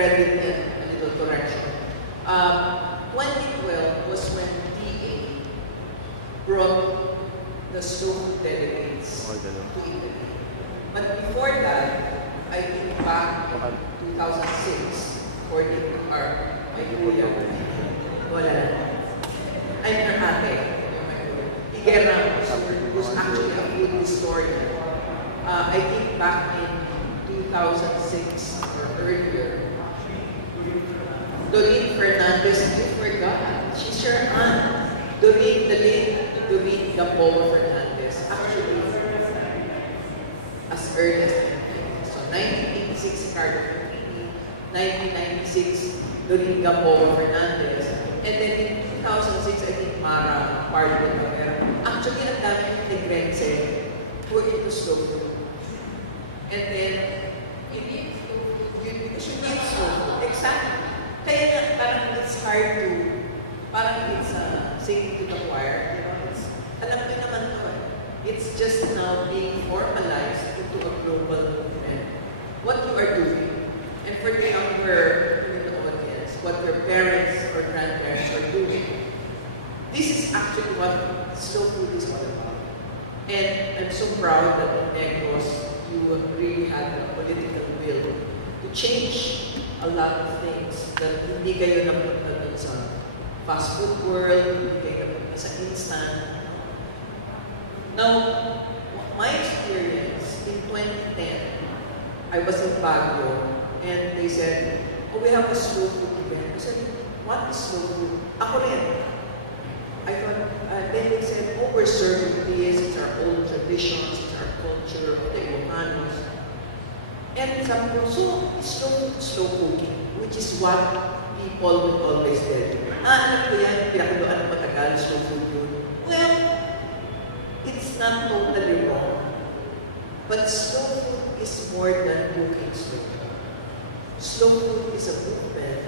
credit and a little correction. 2012 was when DA brought the slow food delegates to Italy. But before that, I think back in 2006, according to my kuya, wala na. I'm her ate, Higuera, who's actually a food historian. I think back in 2006 or earlier, Doreen Fernandez, you forgot. She's your aunt. Doreen, the late Doreen Gamboa Fernandez, actually, as early as 1990. So 1986, Ricardo Fernini, 1996, Doreen Gamboa Fernandez, and then in 2006, I think Mara Pardo. Actually, ang dami yung Negrense who are into slow food. And then, you need slow food. Exactly. Kaya nga, parang it's hard to, parang it's singing to the choir. You know, alam mo naman to It's just now being formalized into a global movement. What you are doing, and for the younger audience, what your parents or grandparents are doing, this is actually what slow food is all about. And I'm so proud that in Negros, you really had the political will to change a lot of things that hindi kayo napunta dun sa fast food world, hindi kayo napunta sa instant. Now, my experience in 2010, I was in Baguio, and they said, oh, we have a slow food event. I said, what is slow food? Ako rin. I thought, then they said, oh, we're serving this, it's our old traditions, it's our culture, of the Ilocanos. And sabi ko, so, slow cooking, which is what people would always say. Alam ko yan, pinakuluan ng matagal, slow food yun. Well, it's not totally wrong. But slow food is more than cooking slow food. Slow food is a movement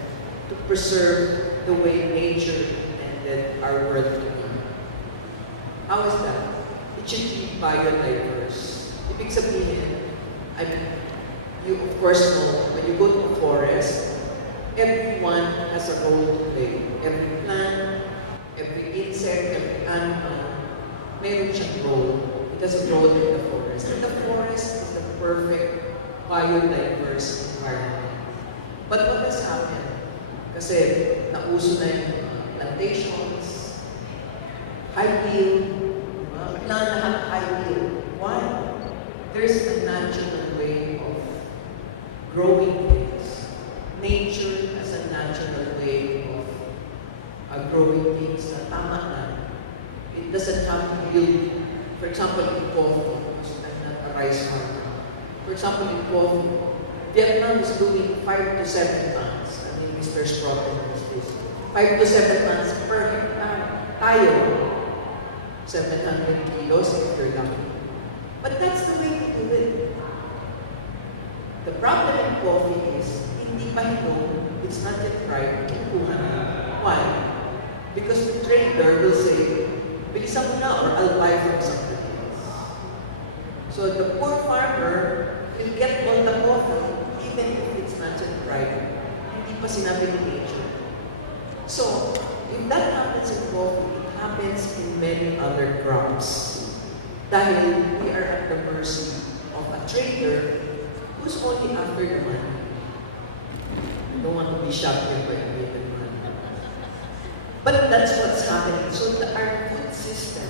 to preserve the way nature intended our world to be. How is that? It should be biodiverse. Ibig sabihin, you of course know, when you go to a forest, everyone has a role to play. Every plant, every insect, every animal, mayroon siyang role. It has a role in the forest. And the forest is the perfect biodiverse environment. But what has happened? Kasi nauso na yung plantations, high yield, lahat high yield. Why? There's a natural way of growing things. Nature has a natural way of growing things na tama na. It doesn't have to yield. For example, in coffee, because I'm not a rice farmer. For example, in coffee, Vietnam is doing 5 to 7 tons. I mean, Mr. Sprotten is this. 5 to 7 tons per hectare. Tayo, 700 kilos if you're lucky. But that's the way to do it. The problem in coffee is, hindi pa hinog, it's not yet ripe, kinukuha na. Why? Because the trader will say, bilisan mo na or I'll buy from somebody else. So the poor farmer will get all the coffee even if it's not yet ripe. Hindi pa sinabi ni nature. So, if that happens in coffee, it happens in many other crops. Dahil we are at the mercy of a trader who's only after the money. I don't want to be shocked here by the money. But that's what's happening. So our food system,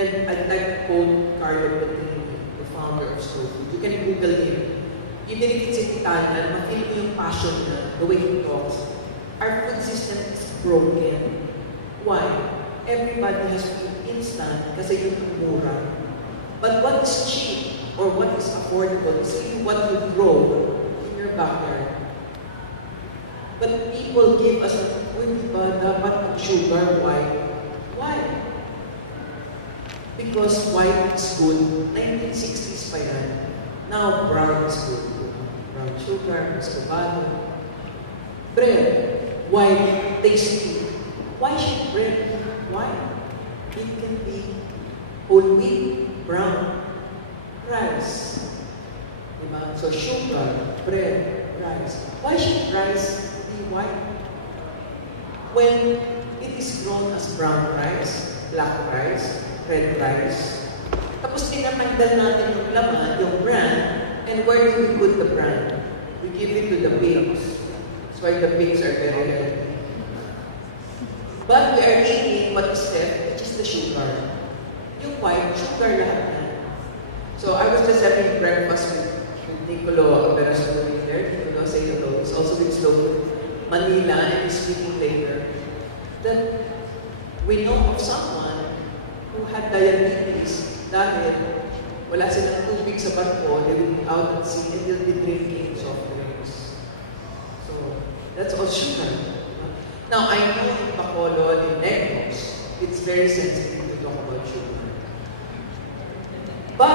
and I'd like to quote Carlo Pettini, the founder of Slow Food. You can Google him. Even if it's in Italian, ma-feel mo yung passion niya, the way he talks. Our food system is broken. Why? Everybody has food instant kasi yun ang mura. But what is cheap or what is affordable is really what you grow in your backyard. But people give us a, diba, dapat ang sugar white. Why? Because white is good. 1960s pa yan. Now brown is good. Brown sugar, muscovado. Bread, white, tasty. Why should bread be white? It can be whole wheat, brown, rice. Diba? So sugar, bread, rice. rice. Why should rice be white? When it is grown as brown rice, black rice, red rice, tapos tinatanggal natin yung laman, yung bran, and where do we put the bran? We give it to the pigs. That's why the pigs are very healthy. But we are eating what is left, which is the sugar. Yung white, sugar lahat yan. So I was just having breakfast with Nicolo Operacional there. Nicolo, say hello. He's also with Slow Manila, and he's speaking later. That we know of someone who had diabetes dahil wala silang tubig sa barko, they will be out at sea and they'll be drinking soft drinks. So that's all sugar. Now I know in Bacolod, in Negros, it's very sensitive to talk about sugar. But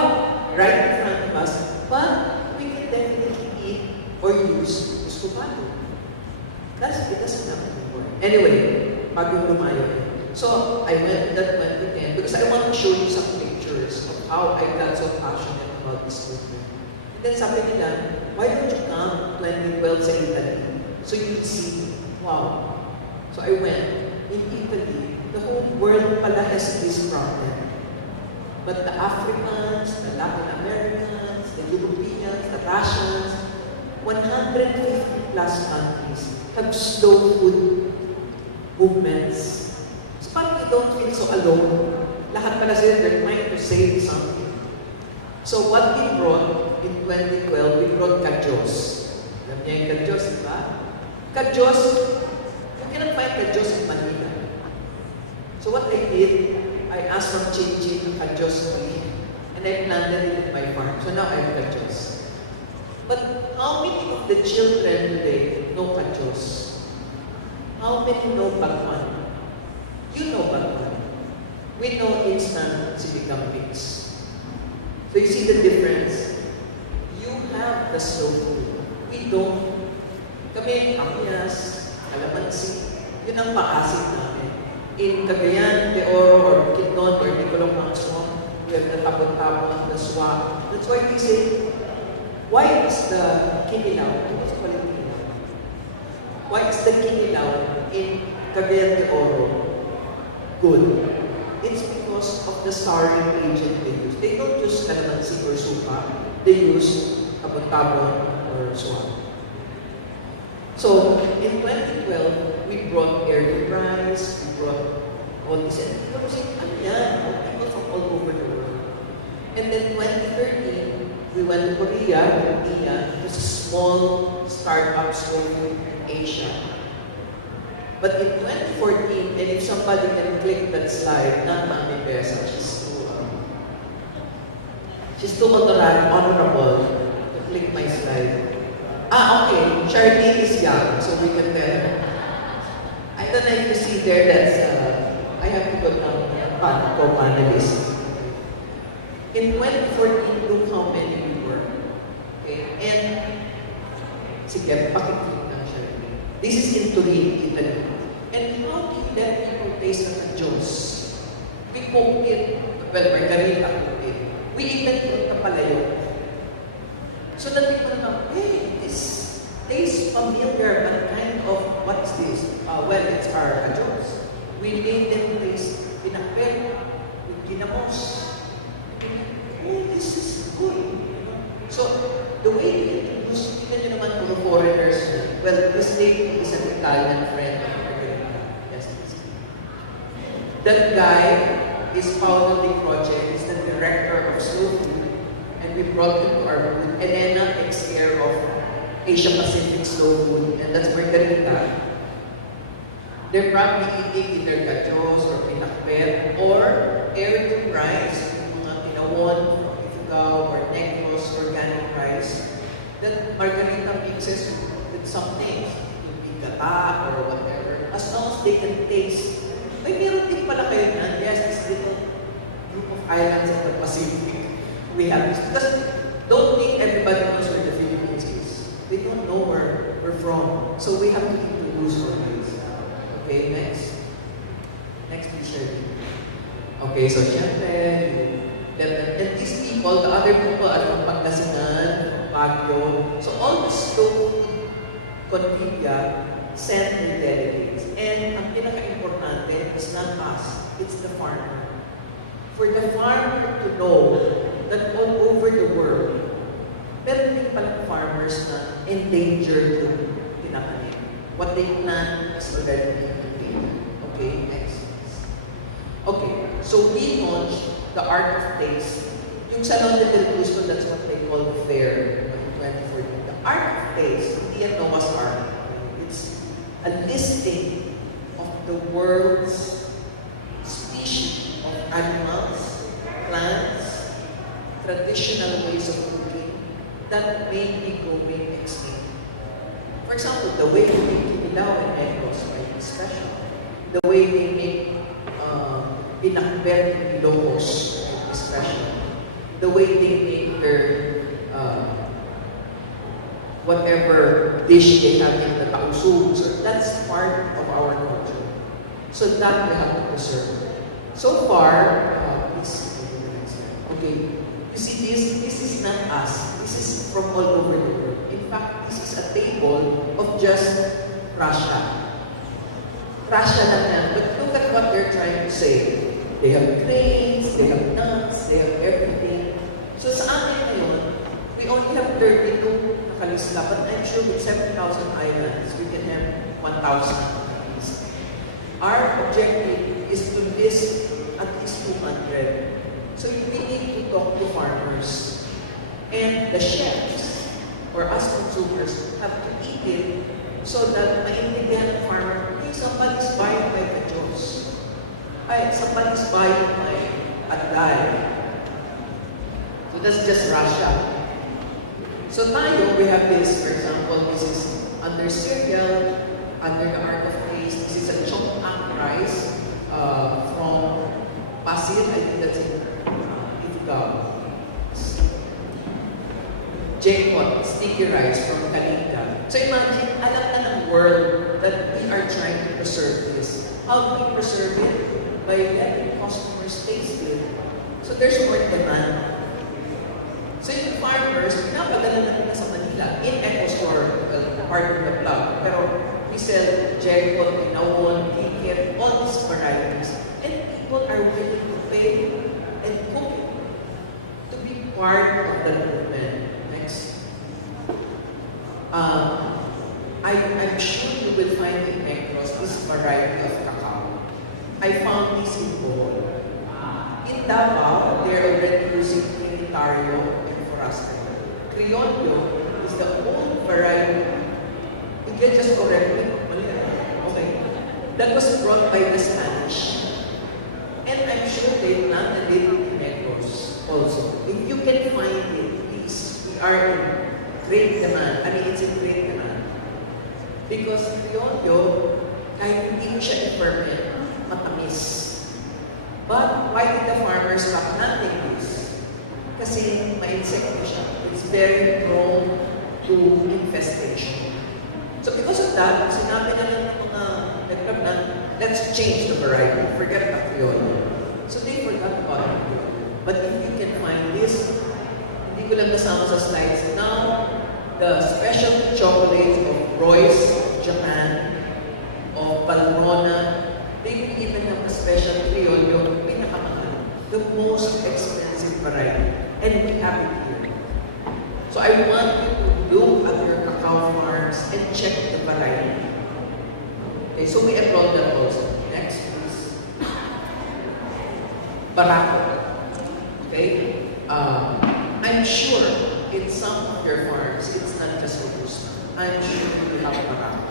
right in front of us, but we can definitely eat or use muscovado. It doesn't have anymore. Anyway, bagong lumayo. So I went to that 2010 because I want to show you some pictures of how I got so passionate about this movement. And then sabi nila, why don't you come 2012 sa Italy? So you can see, wow. So I went. In Italy, the whole world pala has this problem. But the Africans, the Latin Americans, the Europeans, the Russians, 150 plus countries have slow food movements. So parang you don't feel so alone. Lahat pala sila, they're trying to save something. So what we brought in 2012, we brought kajos. Alam niya yung kajos, di ba? Kajos, you cannot find kajos in Manila. So what I did, I asked from Chit kajos tree, and I planted it in my farm. So now I have kajos. But how many of the children today know kajos? How many know bagman? You know bagman. We know instant sinigang mix. So you see the difference? You have the slow food. We don't. Kami, kamyas, kalamansi, yun ang paasin namin. In Cagayan de Oro or Quindon or Nicolong Mangsong, we have the tapon-tapon, the swak. That's why we say, why is the kinilaw? What's called kinilaw? Why is the kinilaw in Cagayan de Oro good? It's because of the souring agent they use. They don't use calamansi or supa. They use tapon-tapon or swak. So, in 2012, we brought air rice, we brought all this, and people were saying, ano yan? People from all over the world. And then 2013, we went to Korea, India. It was a small startup store in Asia. But in 2014, and if somebody can click that slide, not Mami Besa, she's too honorable to click my slide. Okay. Charlene is young, so we can tell. I don't know if you see there, that's, I have to go down co-panelist. In 2014, look how many we were. Okay? And, sige, pakiclick lang Charlene. This is in Turin, Italy. And how do you let people taste ng Diyos? We cook it, well, margarita cook it. We even put the palayo. So that people know, hey, this tastes familiar, but kind of, what is this? Well, it's our kajos. We made them taste pinakbet, with ginamos. Oh, this is good. So, the way we introduce, tignan nyo naman mga foreigners, well, this lady is an Italian friend. Yes, that guy is founding project, is the director of Slow Food. And we brought him to our booth. Elena takes care of Asia Pacific Slow Food, and that's Margarita. They're probably eating either kajos or pinakbet or heirloom rice, mga tinawon, ifugao, or Negros organic rice that Margarita mixes with some things, yung bigata or whatever, as long as they can taste. Ay, meron din pala kayo na, yes, this little group of islands in the Pacific. We have this, because don't think everybody knows where the Philippines is. They don't know where we're from. So we have to introduce all this. Okay, next. Next picture. Okay, so syempre, and these people, the other people are from Pangasinan, from Baguio. So all the slow food Convilla sent their delegates. And ang pinaka-importante is not us, it's the farmer. For the farmer to know that all over the world, meron din palang farmers na endangered yung tinatanim. What they plant is already being completed. Okay, next. Okay, so we launched the Art of Taste. Yung Salon de del Gusto, that's what they call the fair in 2014. The Art of Taste, hindi yan Noah's Ark. It's a listing of the world's species of animals, plants, traditional ways of cooking that may be going extinct. For example, the way we make kinilaw in Negros might be special. The way they make pinakbet in Ilocos might be special. The way they make their whatever dish they have in the tausug. So that's part of our culture. So that we have to preserve. So far, okay, you see this is not us. This is from all over the world. In fact, this is a table of just Russia. Russia lang yan. But look at what they're trying to say. They have grains, they have nuts, they have everything. So sa atin ngayon, we only have 32 nakalista, but I'm sure with 7,000 islands, we can have 1,000 at least. Our objective is to list at least 200. So we need to talk to farmers. And the chefs, or us consumers, have to eat it so that maintindihan ng farmer, hey, somebody's buying my veggies. Ay, somebody's buying my adal. So that's just Russia. So tayo, we have this, for example, this is under cereal, under the Art of Taste. This is a chopped rice from Pacita, I think that's in Ifugao. Jackpot, sticky rice from Kalinga. So imagine, alam na ng world that we are trying to preserve this. How do we preserve it? By letting customers taste it. So there's more demand. So yung farmers, pinapadala na nila sa Manila, in Eco Store, part of the club. Pero we sell jackpot, inawon, ticket, all these varieties. And people are willing to pay and cook it to be part of the movement. Next. I'm sure you will find in Negros this variety of cacao. I found this in Bohol. In Davao, they're already using Trinitario and Forastero. Criollo is the old variety. You can just correct me. Okay. That was brought by the Spanish. And I'm sure they planted it in Negros also. If you can find it, please, we are in great demand. I mean, it's in great demand. Because Criollo, kahit hindi mo siya i-ferment, matamis. But why did the farmers stop planting this? Kasi ma-insect siya. It's very prone to infestation. So because of that, sinabi na lang ng mga nagklab na, let's change the variety. Forget the Criollo. So they forgot about it. But if you can find this, hindi ko lang nasama sa slides. Now, the specialty chocolates of Royce, Japan, of Palmona, they will even have a special Criollo, pinakamahal, the most expensive variety. And we have it here. So I want you to look at your cacao farms and check the variety. Okay, so we enrolled that also. Next, please. Barako. Okay? I'm sure in some of your farms, it's not just Robusta. I'm sure you have Barako.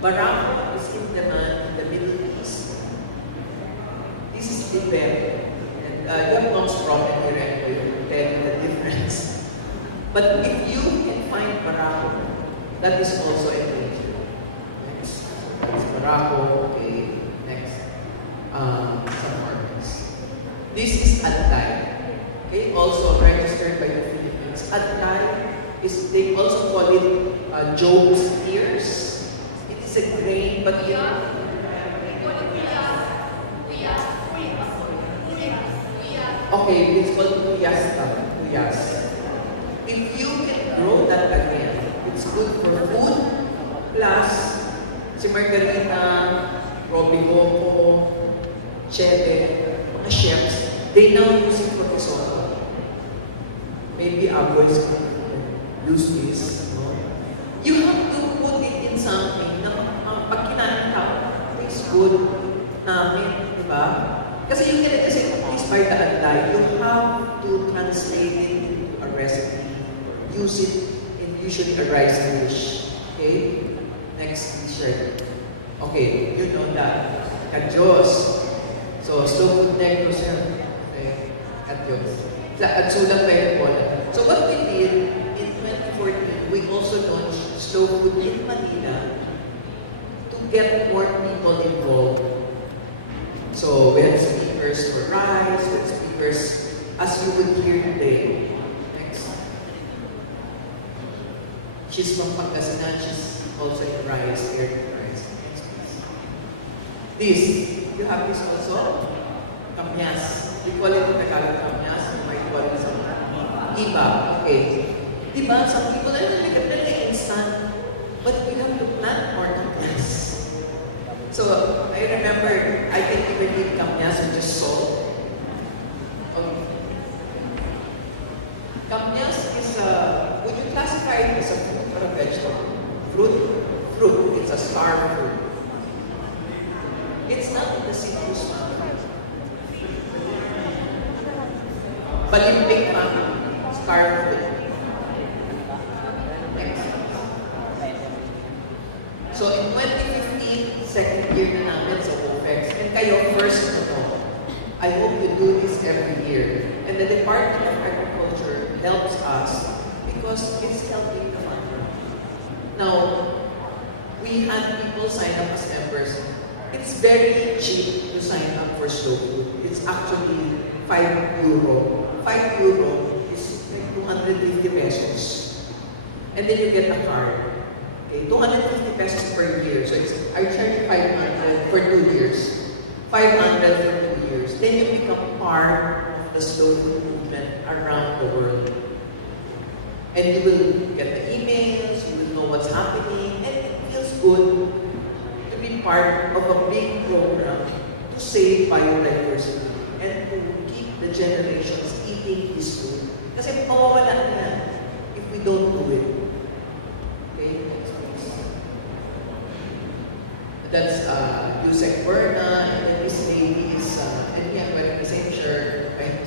Barako is in demand in the Middle East. This is Tibet. And your mom's problem here anyway, will tell you the difference. But if you can find Barako, that is also a danger. Next. That's Barako. Okay. Next. Some organs. This is Adlai. Okay, also registered by the Philippines. Adlai is, they also call it Job's ears. It is a grain, but okay, it's called Uyas. If you can grow that again, it's good for food, Plus, si Margarita, Robbie Coco, Chete, mga chefs, they now use it for risotto. Maybe Aboys can use this. No? You have to put it in something na pag kinain ka, it's good namin, di ba? Kasi you cannot just say, please buy the adlay. You have to translate it into a recipe. Use it in usually a rice dish. Okay? Next t-shirt. Okay, you know that. Kadyos. So, slow food Negros yan. Okay, Kadyos. At sulang tayo po. So, what we did in 2014, we also launched slow food in Manila to get more people involved. So, we had speakers for rice, we had speakers as you would hear today. Next. She's from Pangasinan, she's also in rice, here in rice. Next, please. This, you have this also? Kamyas. We call it in Tagalog kamyas, you might call it some iba. Okay. Diba, some people are like a very instant, but we have to plant more kamyas. So, I remember, I can even eat kamyas with just salt. Okay. Kamyas is would you classify it as a fruit or a vegetable? Fruit? Fruit. It's a star fruit. It's not in the citrus family. Balimbing family. Star fruit. Next. So, in 2015, second year na namin sa OPEX. And kayo, first na to. I hope you do this every year. And the Department of Agriculture helps us because it's helping the farmer. Now, we had people sign up as members. It's very cheap to sign up for slow food. It's actually €5. €5 is like 250 pesos. And then you get a card. Okay, 250 pesos per year. So it's, I charge 500 for 2 years. 500 for 2 years. Then you become part of the slow food movement around the world. And you will get the emails, you will know what's happening, and it feels good to be part of a big program to save biodiversity and to keep the generations eating this food. Kasi mawawala na yan if we don't do it. Okay, next please. That's Yusek Berna, and then this lady is, and yeah, wearing the same shirt, right?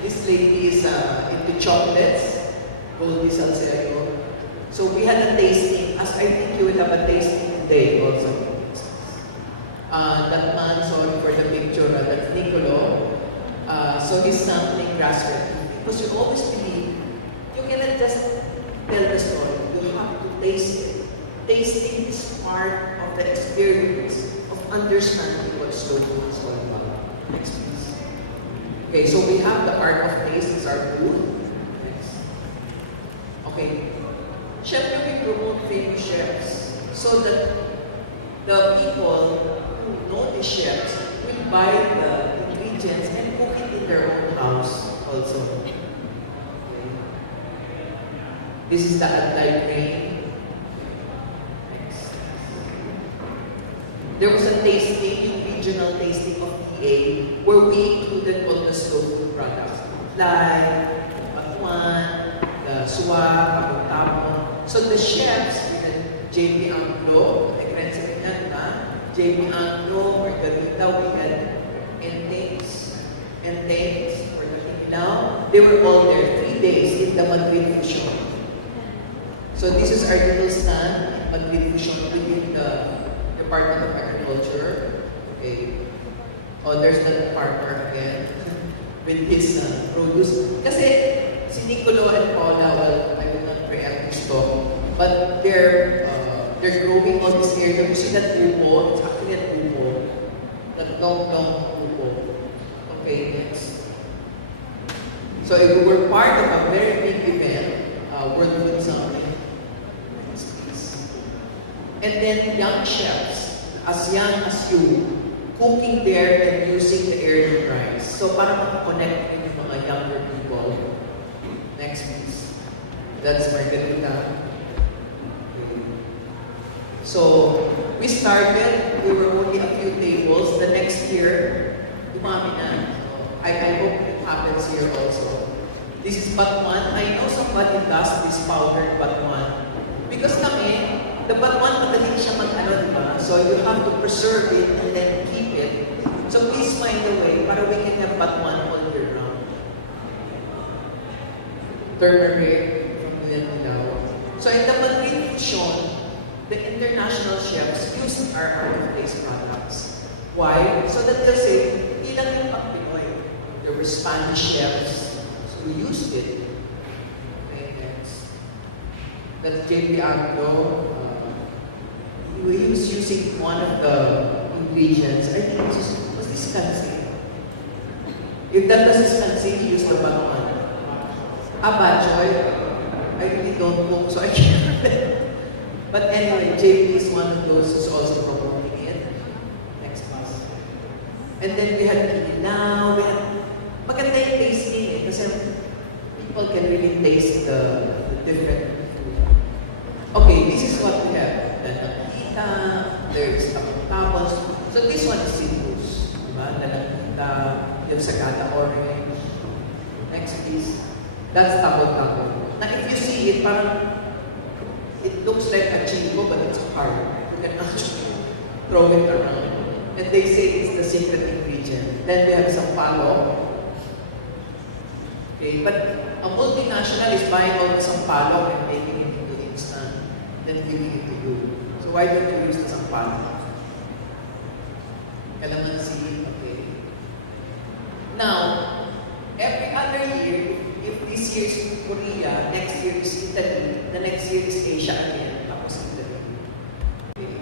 This lady is into chocolates, Goldie Salcedo. So we had a tasting, as I think you will have a tasting today also. That man, sorry for the picture, that's Nicolo. So he's sampling grass-fed. Because you always believe, you cannot just tell the story, you have to taste it. Tasting is part of the experience of understanding what slow food is all about. Next, please. Okay, so we have the art of taste is our food. Next. Okay. Syempre, we promote famous chefs so that the people who know the chefs will buy the ingredients and cook it in their own house also. Okay. This is the Adlai grain. There was a tasting, regional tasting of PA, where we included all the slow food products. Like, Juan, the Suwa, Kapag-Tapon. So the chefs, we had JP Anglo, JP Anglo, Margarita, we had Entangs, or the Kinilaw. They were all there 3 days in the Madrid Fusion. So this is our little stand in Madrid Fusion within the Department of Agriculture. Okay. Oh, there's that partner again with his produce. Kasi si Nicolo and Paula, well, I will not preempt this talk, but they're growing on this area. You see that upo? It's actually an upo. That long upo. Okay, next. So if we were part of a very big event, World Food Summit. Next, please. And then young chefs, as young as you, cooking there and using the heirloom rice. So para makakonect with mga younger people. Next, please. That's Margarita. Okay. So, we started, we were only a few tables. The next year, dumami na. So, I hope it happens here also. This is batuan. I know somebody does this powdered batuan. Because kami, the batuan, madali siya mag-ano, diba? So, you have to preserve it and then keep it. So, please find a way para we can have batuan all year round. Turmeric from Manila. So, in the Madrid fusion, the international chefs use our out-of-place products. Why? So that they'll say, hindi lang yung pang-Pinoy. There were Spanish chefs who used it. Okay, next. That's JP Agno. He was using one of the ingredients. I think it was this kansi. If that was this kansi, he used the batuan. Abachoy, I really don't cook, so I can't remember. But anyway, JP is one of those who's also promoting it. Next class. And then we had now, maganda yung tasting eh, kasi people can really taste the different food. Okay, this is what we have. The Pacita, there's tapos. So this one is citrus. Diba? The Pacita, yung sagata orange. Next please. That's tabo-tabo. Now if you see it, parang it looks like a chico, but it's hard. You can actually throw it around. And they say it's the secret ingredient. Then we have some palo. Okay, but a multinational is buying all the sampalo and making it into instant, then giving it to you. So why don't you use the sampalo? Calamansi, okay. Now, every other year, if this year is Korea, next year is Italy, the next year is Asia again, tapos Italy. Okay.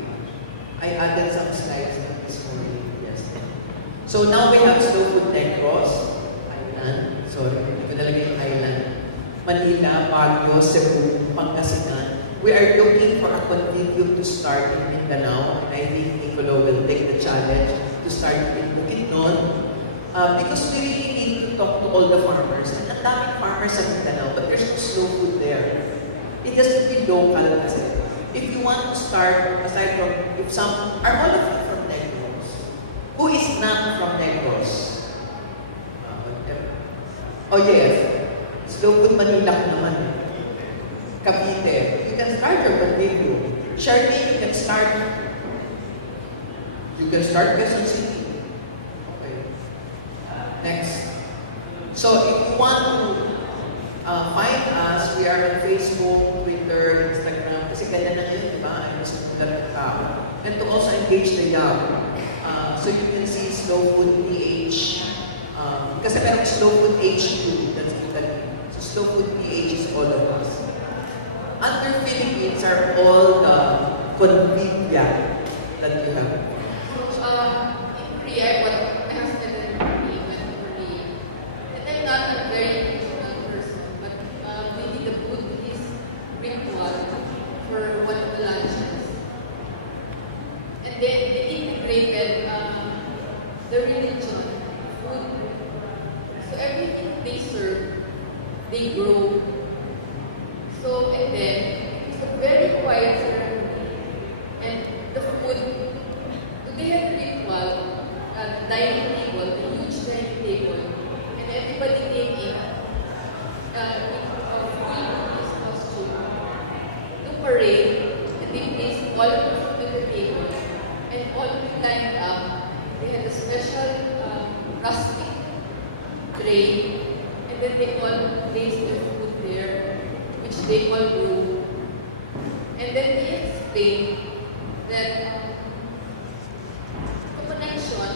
I added some slides this morning. Yes. So now we have slow food Negros, Island. Sorry, hindi ko talaga yung island. Manila, Baguio, Cebu, Pangasinan. We are looking for a convention to start in Mindanao, and I think Nicolo will take the challenge to start in Bukidnon. Because we really need to talk to all the farmers. And ang daming farmers sa Mindanao, but there's no slow food there. It has to be local kasi. If you want to start, aside from, if some, are all of you from Negros? Who is not from Negros? Oh yes, slow food Manila naman. Cavite, you can start your continue. Charlie, you can start Quezon City. Next. So if you want to find us, we are on Facebook, Twitter, Instagram. Kasi ganyan na ngayon, diba? Ay, mas nagulat ng tao. And to also engage the young. So you can see Slow Food PH. Kasi merong Slow Food H2. That's Italy. So Slow Food PH is all of us. Under Philippines are all the convivia that you have. So, in Korea, what not a very ritual person, but maybe the Buddhist ritual for one of the lunches. And then they integrated the religion, food. So everything they serve, they grow. So, and then it's a very quiet ceremony. And the food, they have a ritual, dining table, a huge dining table. Everybody came in full Buddhist costume to parade, and they placed all of the food on the table, and all of them lined up. They had a special rustic tray, and then they all placed their food there, which they all grew. And then they explained that the connection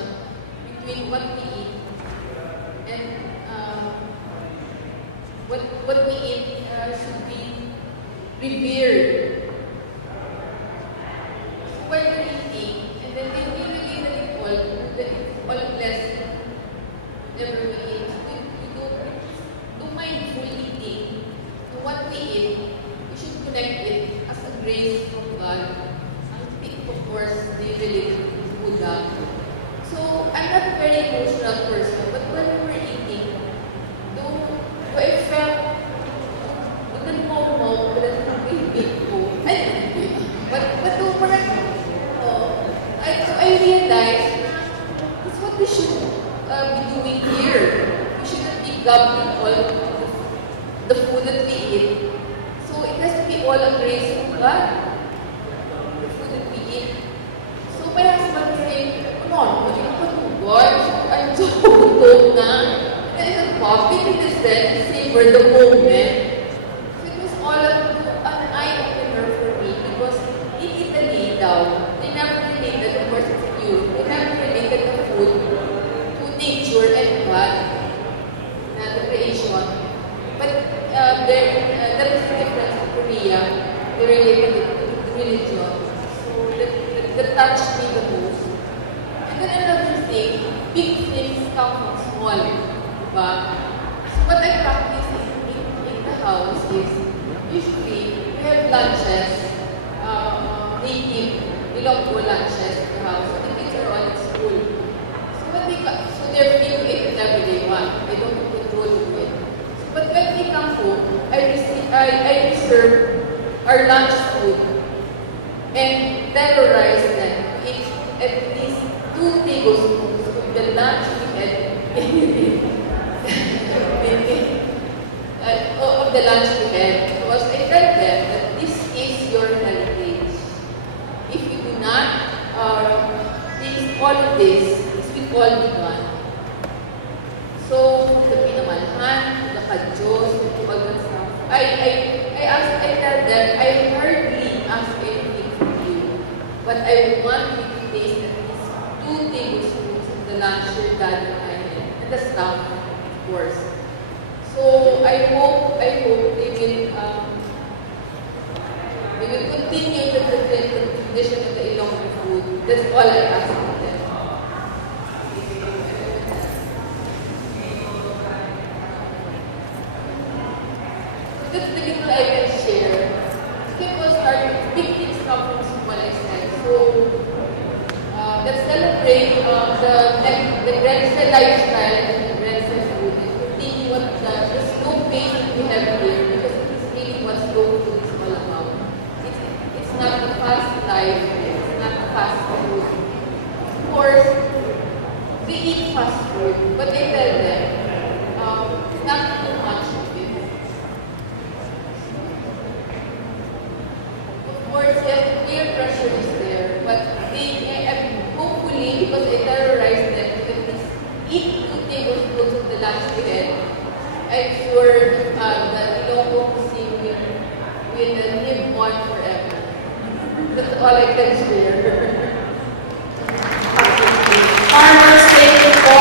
between what we eat and what we eat should be revered. So while you're eating, and then they related it all, that it's all blessed whatever we eat. So we do mindful eating. So what we eat, we should connect it as a grace from God. I think, of course, they relate to Buddha. So I'm not a very emotional person, but when we were eating, though I felt the moment that we big ko, but though parang the food that we eat. So my husband was saying, come on, what you put to God? I'm so gutom na. And I coffee in the sense, savor the moment. So it was all an eye-opener for me because in Italy daw, they never related, of course it's you, they never related the food to nature and God, the creation. But there is a difference in Korea, they related it to religion. So that touched me the most. And then another thing, big things come from small. Diba? So what I practice in the house is, usually, we have lunches, native, Ilonggo lunches in the house. So the kids are all in school. So so they're free to eat whatever they want. They don't control it. So, but when they come home, I reserve our lunch food and terrorize them to eat at least 2 tablespoons of the lunch we had of the lunch we had. Because I tell them that this is your heritage. If you do not taste all of this will all be gone. So, from the pinamalhan, to the kadyos, to all that stuff, I tell them, I hardly ask anything from you, but I want you to taste at least 2 tablespoons of the lunch your dad and I had, and the stuff, of course. So, I hope they will continue the tradition of the Ilonggo food. That's all I ask of them. That's the little I can share. People start, big things come from small, I said. So, let's celebrate the Grense lifestyle and the Grense food and continue what the slow pace that we have here because it is really what slow food is all about. It's not the fast life, it's not the fast food. Of course, they eat fast food, but I tell them, not too much of it. Of course, yes, peer pressure is there, but hopefully, because I terrorize them to at least eat 2 tablespoons of the lunch we had, I'm sure the Ilonggo cuisine will live on forever. That's all I can share. Farmers, thank you po.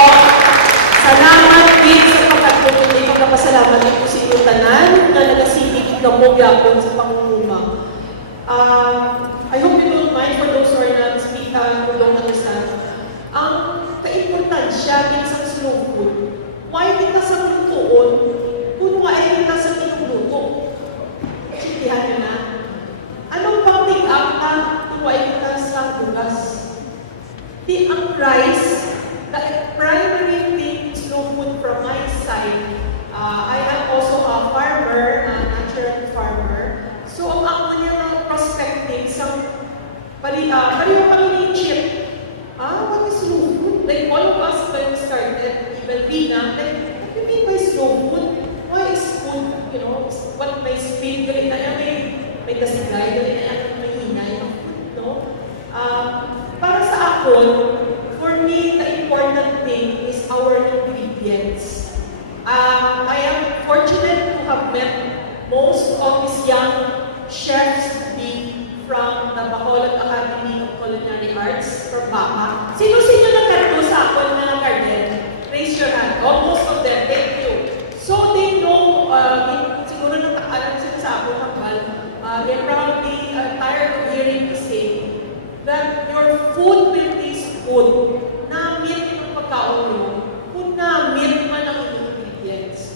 Salamat din sa pagkatuloy. Pagkapasalamat din po sa inyong tanan na nagasibig na po yapon sa pangunguma. I hope you don't mind for those who are not who don't understand. Ang kaimportansya din sa slow food, why kita sa lutoon, kung why kita sa pinugluto. Sintihan nyo na. Anong pang-take up na kung why kita sa bugas? Di ang rice, the primary thing is slow food from my side. I am also a farmer, a natural farmer. So, ang ako niya prospecting sa pareho kami ni Chit. What is slow food? Like, all of us when we started, even Rina, like, what do you mean by slow food? Why is food, what may speed, galing na yan, may kasigay, galing na yan, may hinay, food, no? Para sa ako, for me, the important thing is our ingredients. I am fortunate to have met most of these young chefs from the Bacolod Academy of Culinary Arts from Baka. Sino nagkarto sa ako na garden? Raise your hand. Most of them, thank you. So they know, siguro alam sila sa ako hambal, they're probably tired of hearing me say that your food will taste good. Na-meet yung pagkaon nyo, kung na-meet man ang ingredients.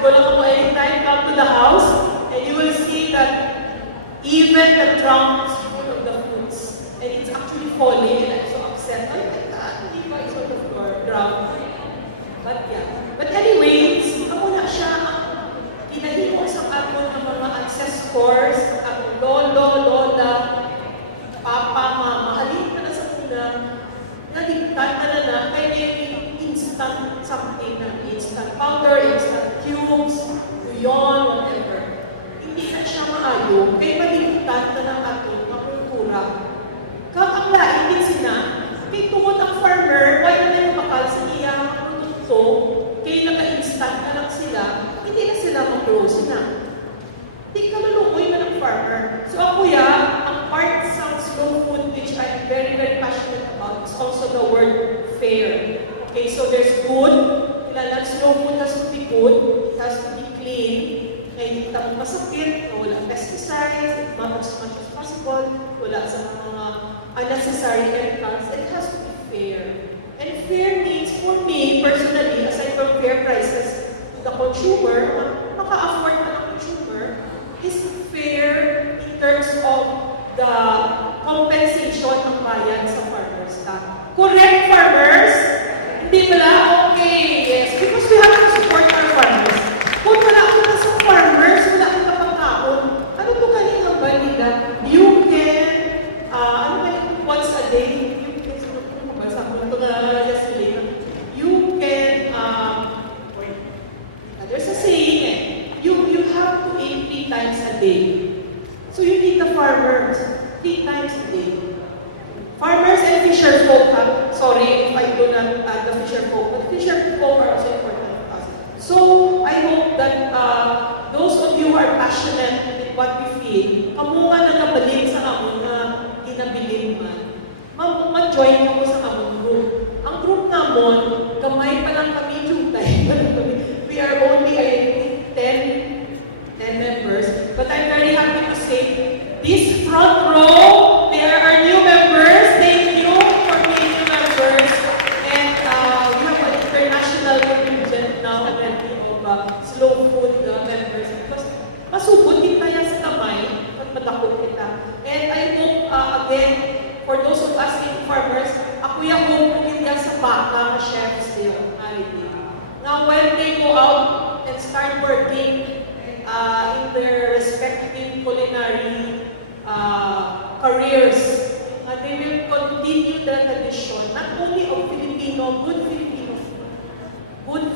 go lang ako anytime, come to the house, and you will see that even the trunk is full of the fruits. And it's actually falling, and I'm so upset. Oh my God, hindi ba it's on the floor, ground. But yeah. But anyways, ako na siya ang pinahimo sa aton ng mga ancestors, ang lolo, lola, papa, mama, halin na sa una, naligtan na kaya may instant something na instant powder, instant cubes, buyon, whatever. Hindi na siya maayo, kaya maligtan na ng aton ng kultura. Kakanglain din sila, kay tungod ang farmer, why na yung makal sa iyang produkto, kaya naka-instant na lang sila, hindi na sila mag-grow sila. Hindi ka malukoy na ng farmer. So ako ang part sa slow food, which I'm very, very passionate about, is also the word fair. Okay, so there's good, kailangan slow food has to be good, it has to be clean, kaya hindi tayo masakit, wala pesticides, as much as possible, wala sa mga unnecessary chemicals, it has to be fair. And fair means, for me, personally, aside from fair prices to the consumer, maka-afford na ng consumer, is fair in terms of the compensation ng bayan sa farmers. Correct, farmers? Hindi pala? Okay, yes. Because we have to support our farmers. Kung wala ako na sa farmers, wala akong kapagkaon. Ano ito kanina ba nila? You can, ano ba yung once a day? You can, you can, there's a saying you have to eat 3 times a day. So you need the farmers 3 times a day. Farmers and fisher folk, sorry if I do not add the fisher folk, but fisher folk are also important for us. So I hope that those of you who are passionate with what we feel, kamo nga nagabalik sa amon na ginabilin man, ma-join mo sa amon group. Ang group namon, kamay pa lang kami, jutay pa lang kami. We are only, I think, 10 members. But I'm very happy to say, this front row, they are our new members. Thank you for being new members. And we have an international contingent now already of slow food members. Because masubot kita yan sa kamay, at madakot kita. And I hope, again, for those of us in farmers, ako yung hupugin yan sa baka na chefs there. Now, when they go out and start working in their respective culinary careers, they will continue the tradition, not only of Filipino, good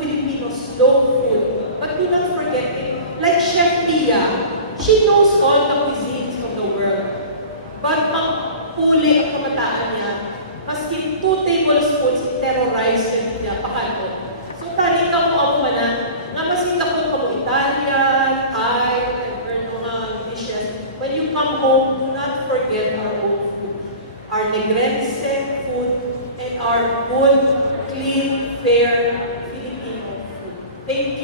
Filipino slow food, but do not forget it. Like Chef Pia, she knows all the cuisines of the world. But ang huli ang kamataan niya, maski 2 tablespoons, terrorize niya pakanto. So, tali ka mo ako na, nga masita ko mo Italian, Thai, and mga dishes. When you come home, do not forget our own food. Our Negros food, and our good, clean, fair Filipino food. Thank you.